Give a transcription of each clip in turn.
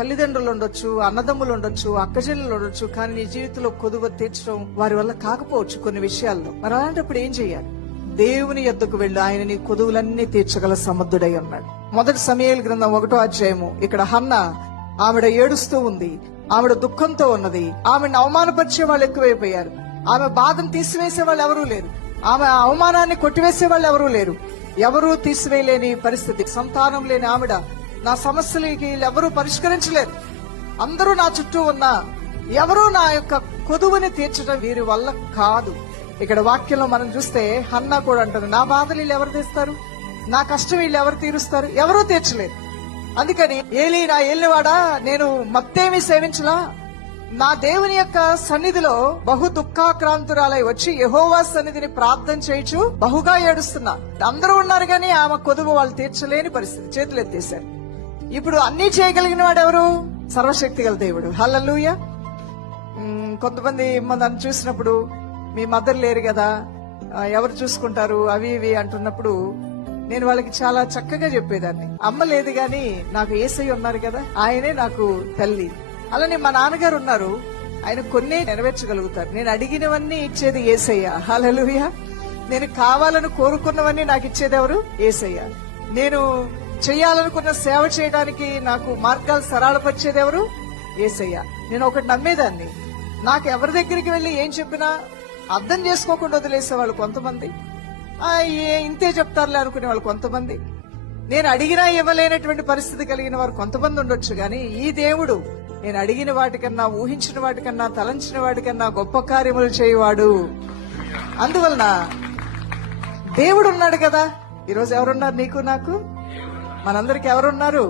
తల్లిదండ్రులు ఉండొచ్చు, అన్నదమ్ములు ఉండొచ్చు, అక్కచెల్లెలు ఉండొచ్చు, కానీ నీ జీవితంలో కొదువ తీర్చడం వారి వల్ల కాకపోవచ్చు కొన్ని విషయాల్లో. మరి అలాంటప్పుడు ఏం చెయ్యాలి? దేవుని యొద్దకు వెళ్ళు, ఆయన నీ కొదువులన్నీ తీర్చగల సమర్థుడై ఉన్నాడు. మొదటి సమూయేలు గ్రంథం 1వ అధ్యాయము. ఇక్కడ హన్నా ఆవిడ ఏడుస్తూ ఉంది, ఆవిడ దుఃఖంతో ఉన్నది. ఆమెను అవమానపరిచే వాళ్ళు ఎక్కువైపోయారు. ఆమె బాధను తీసివేసే వాళ్ళు ఎవరూ లేరు. ఆమె అవమానాన్ని కొట్టివేసే వాళ్ళు ఎవరూ లేరు. ఎవరూ తీసివేయలేని పరిస్థితి. సంతానం లేని ఆవిడ, నా సమస్యలకి ఎవరూ పరిష్కరించలేరు, అందరూ నా చుట్టూ ఉన్నా ఎవరూ నా యొక్క కొదువుని తీర్చడం వీరి వల్ల కాదు. ఇక్కడ వాక్యంలో మనం చూస్తే హన్నా కూడా అంటారు, నా బాధలు వీళ్ళు ఎవరు తీస్తారు, నా కష్టం వీళ్ళు ఎవరు తీరుస్తారు, ఎవరూ తీర్చలేరు. అందుకని ఏలీ నా ఏలినవాడా, నేను మత్తేమీ సేవించలా, నా దేవుని యొక్క సన్నిధిలో బహు దుఃఖాక్రాంతురాలై వచ్చి యెహోవా సన్నిధిని ప్రార్థన చేయించు బహుగా ఏడుస్తున్నా. అందరూ ఉన్నారు గానీ ఆమె కొదువు వాళ్ళు తీర్చలేని పరిస్థితి. చేతులు ఎత్తేశారు. ఇప్పుడు అన్ని చేయగలిగిన వాడు ఎవరు? సర్వశక్తి గల దేవుడు. హల్లెలూయా. కొంతమంది నన్ను చూసినప్పుడు, మీ మదర్ లేరు కదా, ఎవరు చూసుకుంటారు అవి ఇవి అంటున్నప్పుడు నేను వాళ్ళకి చాలా చక్కగా చెప్పేదాన్ని, అమ్మ లేదు గాని నాకు యేసయ్య ఉన్నారు కదా, ఆయనే నాకు తల్లి. అలానే మా నాన్నగారు ఉన్నారు, ఆయన కొన్ని నెరవేర్చగలుగుతారు. నేను అడిగినవన్నీ ఇచ్చేది యేసయ్య. హల్లెలూయా. నేను కావాలని కోరుకున్నవన్నీ నాకు ఇచ్చేది ఎవరు? యేసయ్య. నేను చెయ్యాలనుకున్న సేవ చేయడానికి నాకు మార్గాలు సరళపరిచేది ఎవరు? యేసయ్య. నేను ఒకటి నమ్మేదాన్ని, నాకు ఎవరి దగ్గరికి వెళ్లి ఏం చెప్పినా అర్థం చేసుకోకుండా వదిలేసేవాళ్ళు కొంతమంది, ఇంతే చెప్తారులే అనుకునే వాళ్ళు కొంతమంది, నేను అడిగినా ఇవ్వలేనటువంటి పరిస్థితి కలిగిన వారు కొంతమంది ఉండొచ్చు. గాని ఈ దేవుడు నేను అడిగిన వాటికన్నా, ఊహించిన వాటికన్నా, తలంచిన వాటికన్నా గొప్ప కార్యములు చేయవాడు. అందువలన దేవుడు ఉన్నాడు కదా. ఈరోజు ఎవరున్నారు? నీకు నాకు మనందరికి ఎవరున్నారు?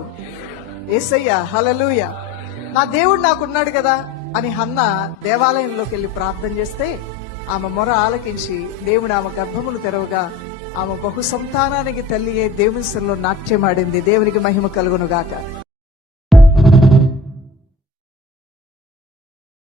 యేసయ్య. హల్లెలూయా. నా దేవుడు నాకున్నాడు కదా అని హన్నా దేవాలయంలోకి వెళ్లి ప్రార్థన చేస్తే ఆమె మొర ఆలకించి దేవుడు ఆమె గర్భమును తెరవగా ఆమె బహు సంతానానికి తల్లి దేవుని సన్నిధిలో నాట్యమాడింది. దేవునికి మహిమ కలుగును గాక.